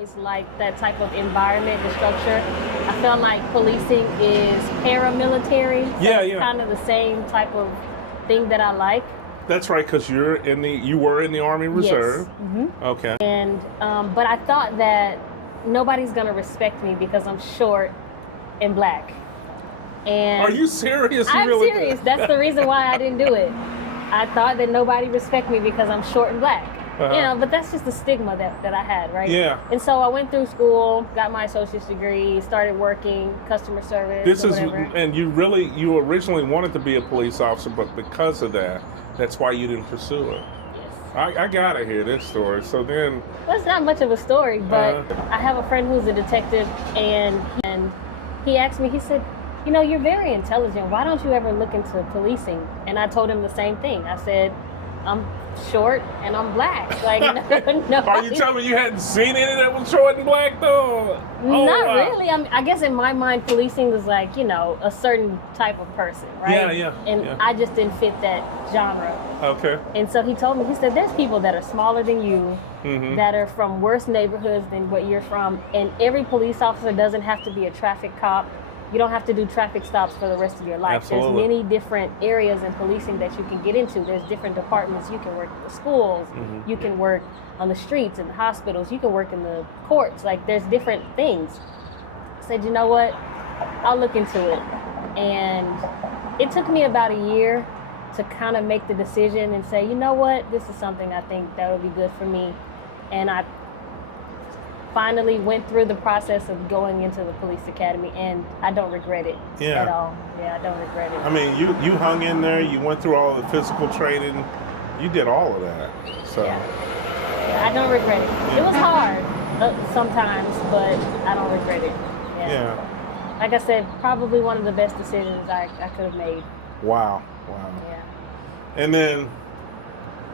always liked that type of environment, the structure. I felt like policing is paramilitary. So it's kind of the same type of thing that I like. That's right, because you were in the Army Reserve. Yes. Mm-hmm. Okay. And but I thought that nobody's gonna respect me because I'm short and black. And are you serious? I'm serious. That's the reason why I didn't do it. I thought that nobody respect me because I'm short and black. But that's just the stigma that I had, right? Yeah. And so I went through school, got my associate's degree, started working customer service. And you originally wanted to be a police officer, but because of that, that's why you didn't pursue it. Yes. I gotta hear this story. So then, well, it's not much of a story, but I have a friend who's a detective, and he asked me. He said, "You know, you're very intelligent. Why don't you ever look into policing?" And I told him the same thing. I said, "I'm short and I'm black." Like, no. Are you telling me you hadn't seen any that was short and black though? Not really. I guess in my mind, policing was like, you know, a certain type of person, right? Yeah. And I just didn't fit that genre. Okay. And so he told me, he said, "There's people that are smaller than you, that are from worse neighborhoods than what you're from, and every police officer doesn't have to be a traffic cop. You don't have to do traffic stops for the rest of your life. Absolutely. There's many different areas in policing that you can get into. There's different departments. You can work in the schools. You can work on the streets, in the hospitals. You can work in the courts. Like, there's different things." I said, "You know what? I'll look into it." And it took me about a year to kind of make the decision and say, you know what? This is something I think that would be good for me. And I finally went through the process of going into the police academy, and I don't regret it at all. Yeah, I don't regret it. I mean, you hung in there. You went through all the physical training. You did all of that. So yeah, I don't regret it. It was hard sometimes, but I don't regret it. Yeah. Like I said, probably one of the best decisions I could have made. Wow. Yeah. And then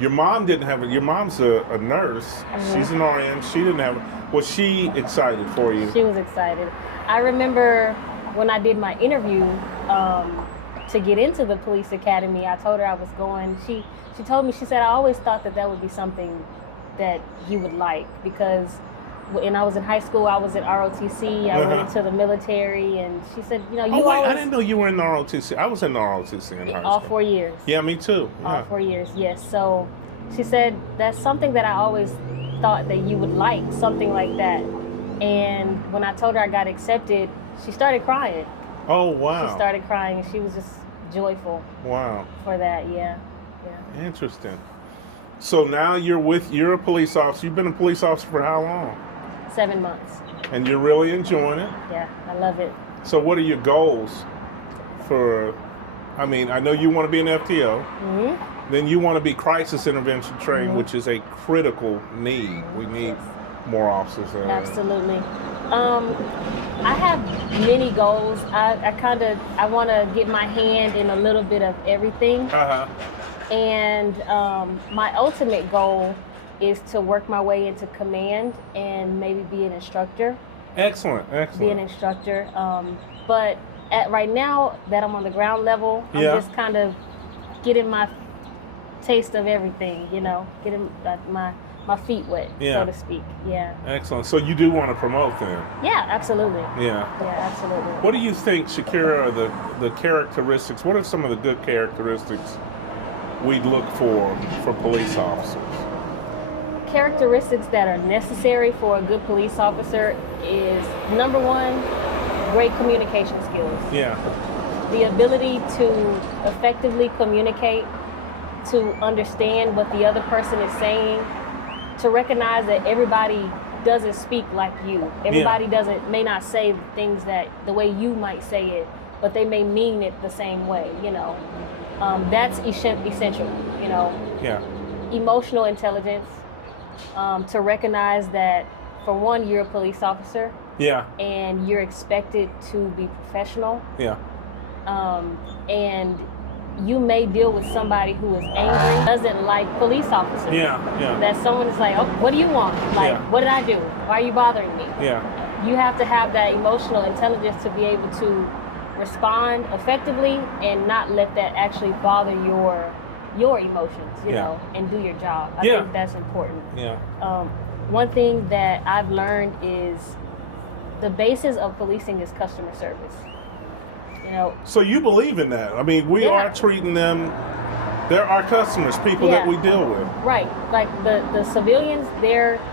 your mom didn't have it. Your mom's a nurse. She's an RN. She didn't have it. Was she excited for you? She was excited. I remember when I did my interview to get into the police academy, I told her I was going. She told me, she said, "I always thought that would be something that you would like, because when I was in high school, I was at ROTC. I went into the military," and she said, "You know, I didn't know you were in the ROTC. I was in the ROTC in high school. All 4 years. Yeah, me too. All 4 years, yes. So she said, that's something that I always thought that you would like, something like that." And when I told her I got accepted, she started crying. Oh, wow. She started crying, and she was just joyful. Wow. For that, yeah. Interesting. So now you're a police officer. You've been a police officer for how long? 7 months. And you're really enjoying it? Yeah, I love it. So what are your goals for, I mean, I know you want to be an FTO. Then you want to be crisis intervention trained, which is a critical need. We need more officers there. Absolutely. I have many goals. I want to get my hand in a little bit of everything. And my ultimate goal is to work my way into command and maybe be an instructor. Excellent. Be an instructor. But right now that I'm on the ground level, I'm just kind of getting my taste of everything, you know, getting my feet wet, so to speak. Yeah. Excellent. So you do want to promote then? Yeah, absolutely. Yeah, absolutely. What do you think, Shaikera, are the characteristics? What are some of the good characteristics we'd look for police officers? Characteristics that are necessary for a good police officer is, number one, great communication skills. Yeah. The ability to effectively communicate, to understand what the other person is saying, to recognize that everybody doesn't speak like you. Everybody may not say things the way you might say it, but they may mean it the same way, you know. That's essential, you know. Yeah. Emotional intelligence, to recognize that, for one, you're a police officer. Yeah. And you're expected to be professional. Yeah. And you may deal with somebody who is angry, doesn't like police officers. Yeah. That someone is like, "Oh, what do you want? Like, what did I do? Why are you bothering me?" Yeah. You have to have that emotional intelligence to be able to respond effectively and not let that actually bother your emotions, you know, and do your job. I think that's important. Yeah. one thing that I've learned is the basis of policing is customer service. You know. So you believe in that? I mean, we are treating them. They're our customers, people that we deal with. Right. Like the civilians,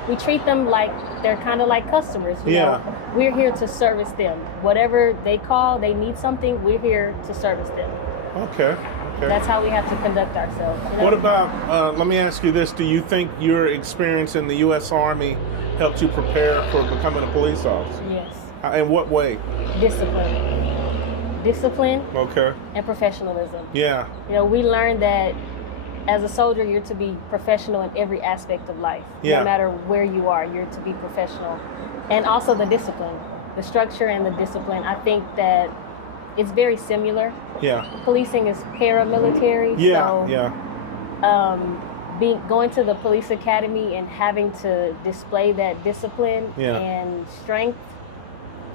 we treat them like they're kind of like customers. You know? We're here to service them. Whatever they call, they need something, we're here to service them. Okay. That's how we have to conduct ourselves. You know? What about, let me ask you this, do you think your experience in the U.S. Army helped you prepare for becoming a police officer? Yes. In what way? Discipline. Okay. And professionalism. Yeah. You know, we learned that as a soldier, you're to be professional in every aspect of life. No matter where you are, you're to be professional. And also the discipline, the structure and the discipline. I think that it's very similar. Yeah. Policing is paramilitary. Going to the police academy and having to display that discipline and strength,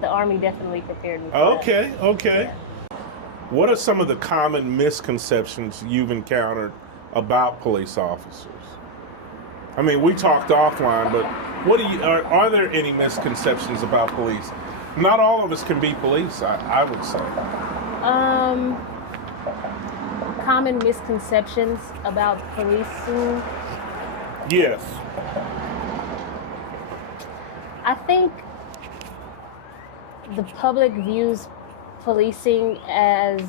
the Army definitely prepared me for that. Okay. Yeah. What are some of the common misconceptions you've encountered about police officers? I mean, we talked offline, but are there any misconceptions about police? Not all of us can be police, I would say. Common misconceptions about policing? Yes. I think the public views policing as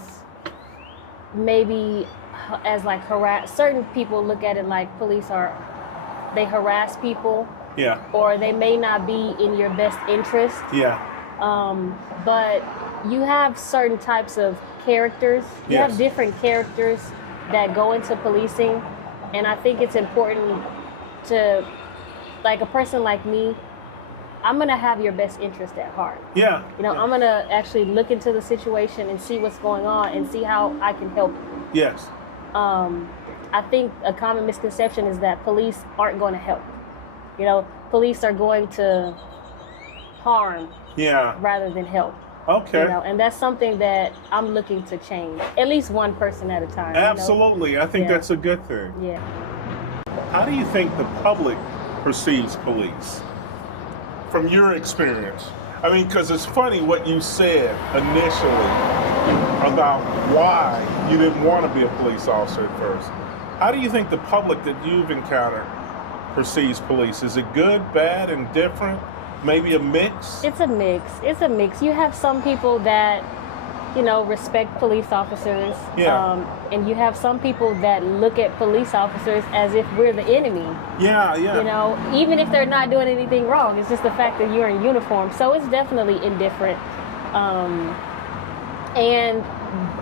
like certain people look at it like they harass people. Yeah. Or they may not be in your best interest. Yeah. But you have certain types of characters. You have different characters that go into policing. And I think it's important to, like a person like me, I'm going to have your best interest at heart. Yeah. You know, I'm going to actually look into the situation and see what's going on and see how I can help you. Yes. I think a common misconception is that police aren't going to help. You know, police are going to harm rather than help. Okay. You know, and that's something that I'm looking to change. At least one person at a time. Absolutely. You know? I think that's a good thing. Yeah. How do you think the public perceives police? From your experience. I mean, because it's funny what you said initially about why you didn't want to be a police officer at first. How do you think the public that you've encountered perceives police? Is it good, bad, indifferent? Maybe a mix? It's a mix. You have some people that, you know, respect police officers. Yeah. And you have some people that look at police officers as if we're the enemy. Yeah. You know, even if they're not doing anything wrong, it's just the fact that you're in uniform. So it's definitely indifferent. And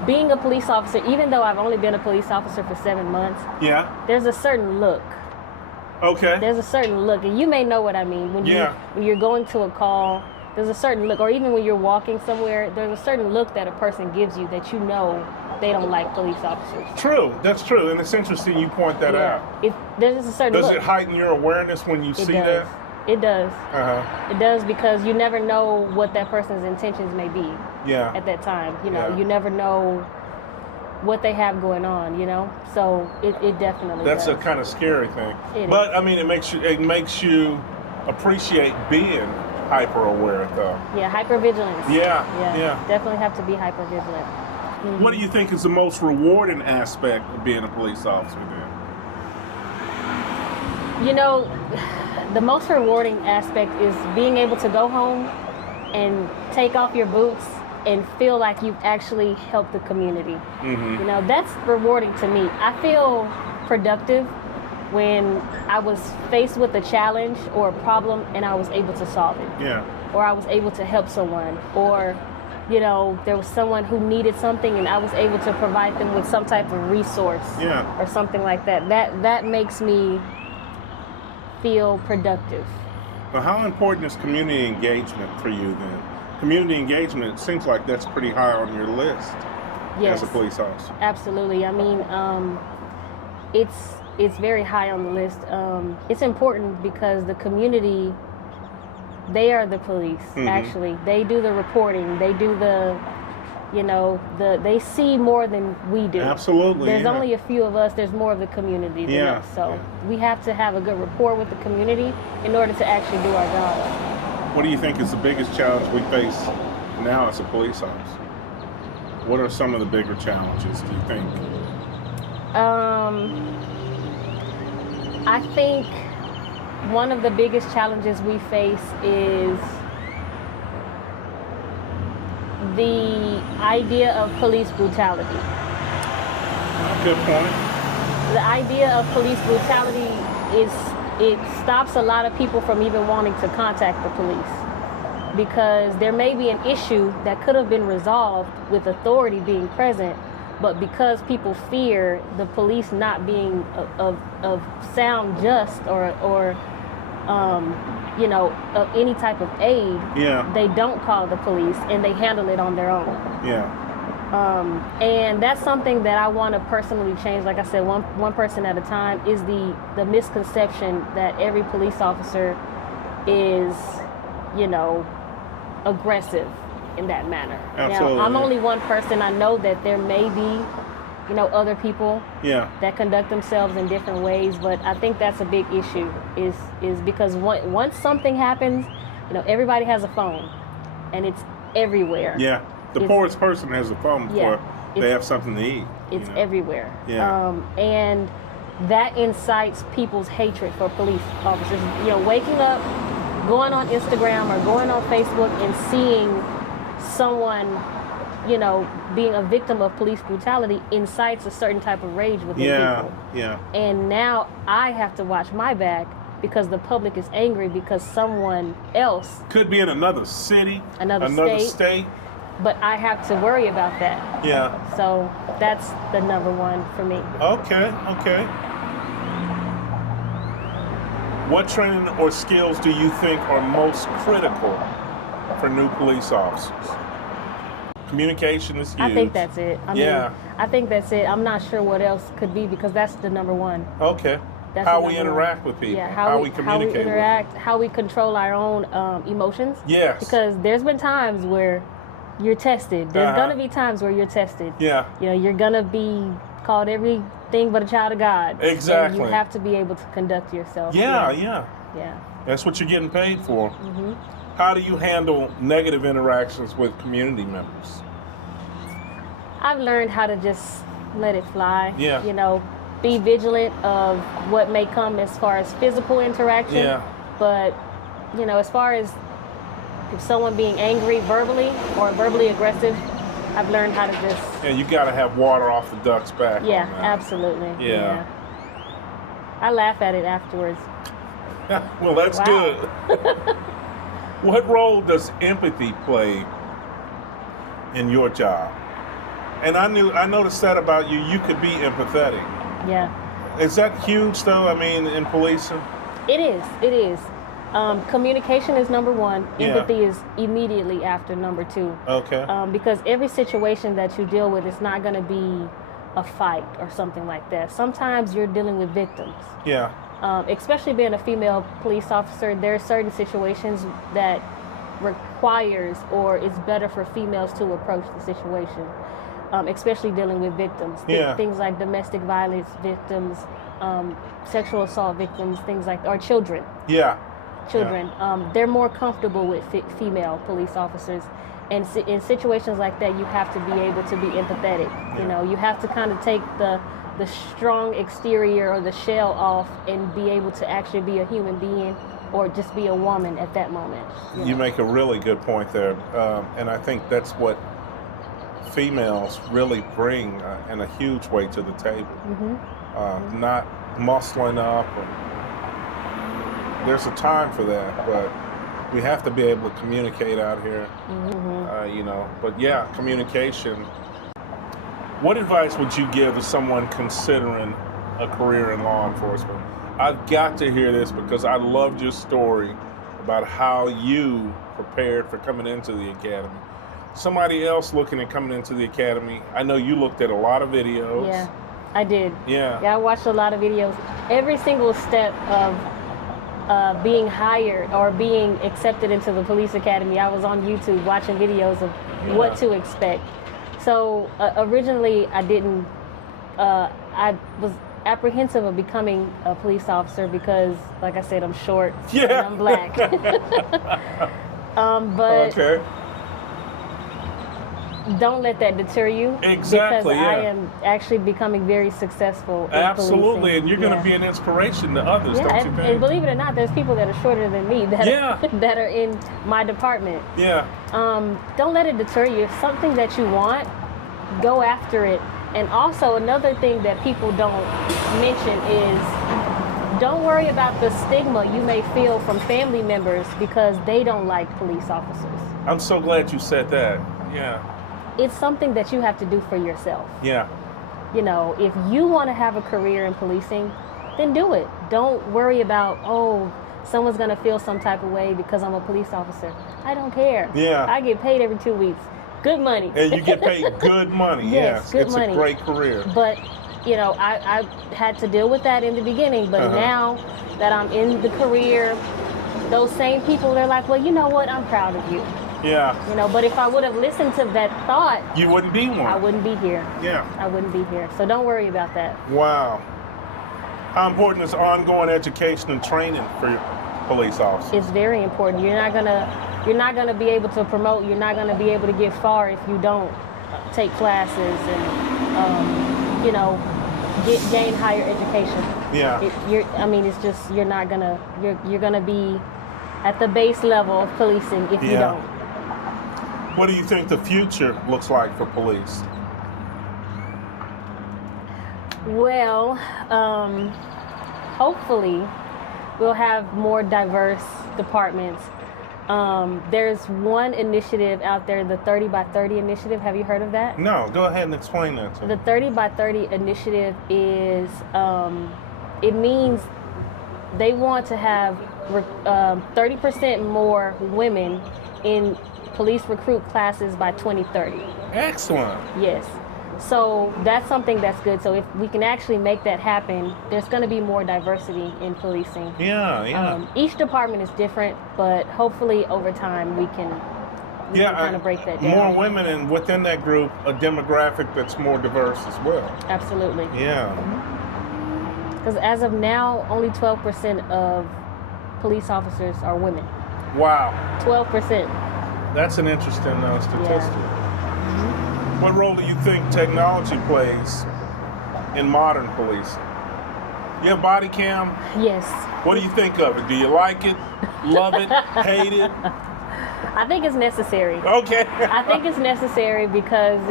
being a police officer, even though I've only been a police officer for 7 months, there's a certain look. Okay. There's a certain look, and you may know what I mean. When you're going to a call, there's a certain look, or even when you're walking somewhere, there's a certain look that a person gives you that you know they don't like police officers. True, that's true, and it's interesting you point that out. There's a certain look. Does it heighten your awareness when you see that? It does. It does, because you never know what that person's intentions may be at that time. You know, you never know what they have going on, you know? So it definitely That's does. a kind of scary thing. But I mean, it makes you appreciate being hyper aware though. Yeah, hypervigilance. Yeah. Definitely have to be hypervigilant. Mm-hmm. What do you think is the most rewarding aspect of being a police officer then? You know, the most rewarding aspect is being able to go home and take off your boots and feel like you've actually helped the community. Mm-hmm. You know, that's rewarding to me. I feel productive when I was faced with a challenge or a problem and I was able to solve it. Yeah. Or I was able to help someone. Or, you know, there was someone who needed something and I was able to provide them with some type of resource. Or something like that. That makes me feel productive. Well, how important is community engagement for you then? Community engagement, it seems like that's pretty high on your list as a police officer. Absolutely. I mean, it's very high on the list. It's important because the community, they are the police, actually. They do the reporting. They do the You know, they see more than we do. Absolutely. There's only a few of us. There's more of the community than us. So we have to have a good rapport with the community in order to actually do our job. What do you think is the biggest challenge we face now as a police officer? What are some of the bigger challenges, do you think? I think one of the biggest challenges we face is the idea of police brutality. Good point. The idea of police brutality it stops a lot of people from even wanting to contact the police, because there may be an issue that could have been resolved with authority being present, but because people fear the police not being of sound just or you know, of any type of aid, they don't call the police and they handle it on their own. And that's something that I want to personally change. Like I said, one person at a time, is the misconception that every police officer is, you know, aggressive in that manner. Absolutely. Now, I'm only one person. I know that there may be, you know, other people that conduct themselves in different ways, but I think that's a big issue is because once something happens, you know, everybody has a phone and it's everywhere. The poorest person has a phone before they have something to eat. It's everywhere. And that incites people's hatred for police officers. You know, waking up, going on Instagram or going on Facebook and seeing someone, you know, being a victim of police brutality incites a certain type of rage within people. And now I have to watch my back because the public is angry because someone else could be in another city, another state. But I have to worry about that. So that's the number one for me. Okay. What training or skills do you think are most critical for new police officers? Communication is huge. I think that's it. I mean, I think that's it. I'm not sure what else could be because that's the number one. Okay. That's how we interact with people. How we communicate. How we interact. How we control our own emotions. Yes. Because there's been times where you're tested. There's gonna be times where you're tested. You know, you're gonna be called everything but a child of God. Exactly. And you have to be able to conduct yourself. Yeah. That's what you're getting paid for. How do you handle negative interactions with community members? I've learned how to just let it fly. Yeah. You know, be vigilant of what may come as far as physical interaction. Yeah. But, you know, as far as if someone being angry verbally or verbally aggressive, I've learned how to just... Yeah, you got to have water off the duck's back. Yeah, on that. Absolutely. Yeah. I laugh at it afterwards. Well, that's good. What role does empathy play in your job? And I noticed that about you. You could be empathetic. Yeah. Is that huge, though? I mean, in policing? It is. Communication is number one. Empathy is immediately after number two. Okay. Because every situation that you deal with is not going to be a fight or something like that. Sometimes you're dealing with victims. Yeah. Especially being a female police officer, there are certain situations that requires or it's better for females to approach the situation, especially dealing with victims. Things like domestic violence victims, sexual assault victims, things like, or children. Children. They're more comfortable with female police officers. And in situations like that, you have to be able to be empathetic. You know, you have to kind of take the strong exterior or the shell off and be able to actually be a human being or just be a woman at that moment. You make a really good point there. And I think that's what females really bring in a huge way to the table. Not muscling up. There's a time for that, but we have to be able to communicate out here. You know, but yeah, communication. What advice would you give to someone considering a career in law enforcement? I've got to hear this because I loved your story about how you prepared for coming into the academy. Somebody else looking at coming into the academy, I know you looked at a lot of videos. Yeah, I did. Yeah, I watched a lot of videos. Every single step of being hired or being accepted into the police academy, I was on YouTube watching videos of what to expect. So originally I didn't, I was apprehensive of becoming a police officer because, like I said, I'm short and I'm black. But okay. don't let that deter you. Exactly, because I am actually becoming very successful in Absolutely, policing. and you're going to be an inspiration to others, don't you think? And believe it or not, there's people that are shorter than me that are in my department. Yeah. Don't let it deter you. If something that you want, go after it. And also another thing that people don't mention is don't worry about the stigma you may feel from family members because they don't like police officers. I'm so glad you said that. Yeah. It's something that you have to do for yourself. Yeah. You know, if you want to have a career in policing, then do it. Don't worry about, someone's going to feel some type of way because I'm a police officer. I don't care. Yeah. I get paid every 2 weeks. Good money. And you get paid good money. Yes, good it's money. a great career. But, you know, I had to deal with that in the beginning. But now that I'm in the career, those same people, they're like, well, you know what? I'm proud of you. Yeah. You know, but if I would have listened to that thought, you wouldn't be one. I wouldn't be here. Yeah. I wouldn't be here. So don't worry about that. Wow. How important is ongoing education and training for police officers? It's very important. You're not gonna be able to promote. You're not gonna be able to get far if you don't take classes and gain higher education. Yeah. It's just you're gonna be at the base level of policing if you don't. What do you think the future looks like for police? Well, hopefully we'll have more diverse departments. There's one initiative out there, the 30 by 30 initiative. Have you heard of that? No, go ahead and explain that to me. The 30 by 30 initiative is, it means they want to have 30% more women in police recruit classes by 2030. Excellent. Yes. So that's something that's good. So if we can actually make that happen, there's going to be more diversity in policing. Yeah. Each department is different, but hopefully over time we can kind of break that down. More women, and within that group, a demographic that's more diverse as well. Absolutely. Yeah. Because as of now, only 12% of police officers are women. Wow. 12%. That's an interesting statistic. What role do you think technology plays in modern policing? You have body cam? Yes. What do you think of it? Do you like it? Love it? Hate it? I think it's necessary. Okay. I think it's necessary because,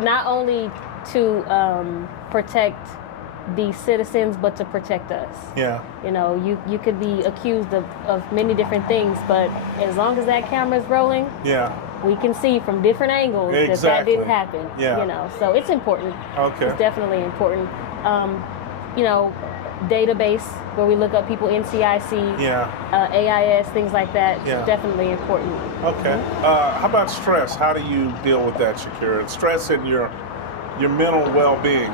not only to protect the citizens, but to protect us. Yeah. You could be accused of many different things, but as long as that camera's rolling, we can see from different angles that didn't happen. Yeah. So it's important. Okay. It's definitely important. Database where we look up people, NCIC, AIS, things like that. Yeah. Definitely important. Okay. How about stress? How do you deal with that, Shaikera? Stress in your mental well-being.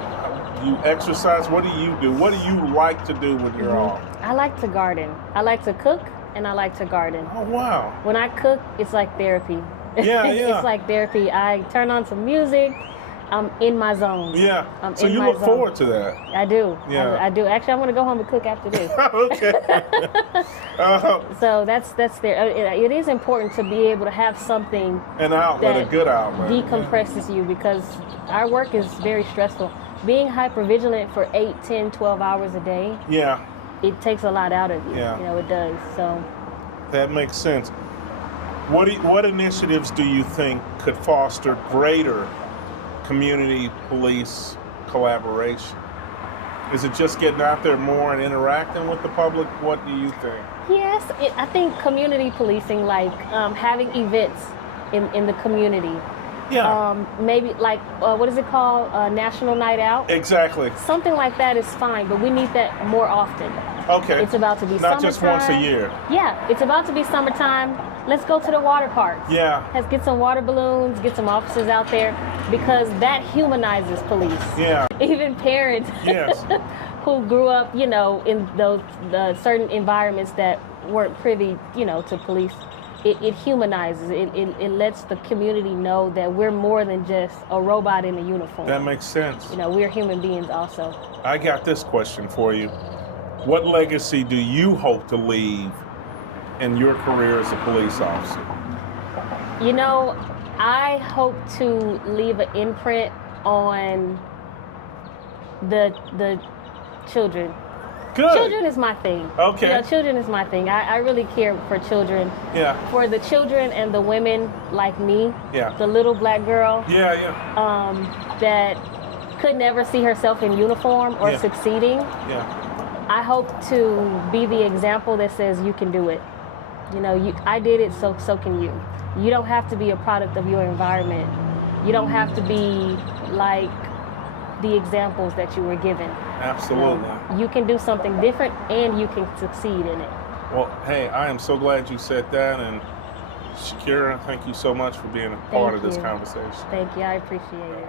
You exercise. What do you do? What do you like to do when you're off? I like to garden. I like to cook and I like to garden. Oh, wow. When I cook, it's like therapy. Yeah. It's like therapy. I turn on some music. I'm in my zone. Yeah. So you look forward to that. I do. Yeah. I do. Actually, I'm going to go home and cook after this. Okay. So that's there. It is important to be able to have something. An outlet, a good outlet. Decompresses you because our work is very stressful. Being hypervigilant for 8, 10, 12 hours a day. Yeah. It takes a lot out of you. Yeah. It does. So. That makes sense. What initiatives do you think could foster greater community police collaboration? Is it just getting out there more and interacting with the public? What do you think? Yes, I think community policing, like having events in the community. Yeah. Maybe like, what is it called? National Night Out? Exactly. Something like that is fine, but we need that more often. Okay. It's about to be Not summertime. just once a year. Yeah, it's about to be summertime. Let's go to the water parks. Yeah. Let's get some water balloons, get some officers out there, because that humanizes police. Yeah. Even parents Yes. who grew up, in those certain environments that weren't privy, to police it humanizes. It lets the community know that we're more than just a robot in a uniform. That makes sense. You know, we're human beings also. I got this question for you. What legacy do you hope to leave in your career as a police officer? You know, I hope to leave an imprint on the children. Good. Children is my thing. Okay. You know, children is my thing. I really care for children. Yeah. For the children and the women like me. Yeah. The little black girl. Yeah. That could never see herself in uniform or succeeding. Yeah. I hope to be the example that says you can do it. You know, I did it, so can you. You don't have to be a product of your environment. You don't have to be like the examples that you were given. Absolutely. You can do something different and you can succeed in it. Well, hey, I am so glad you said that. And Shaikera, thank you so much for being a part of this conversation. Thank you. I appreciate it.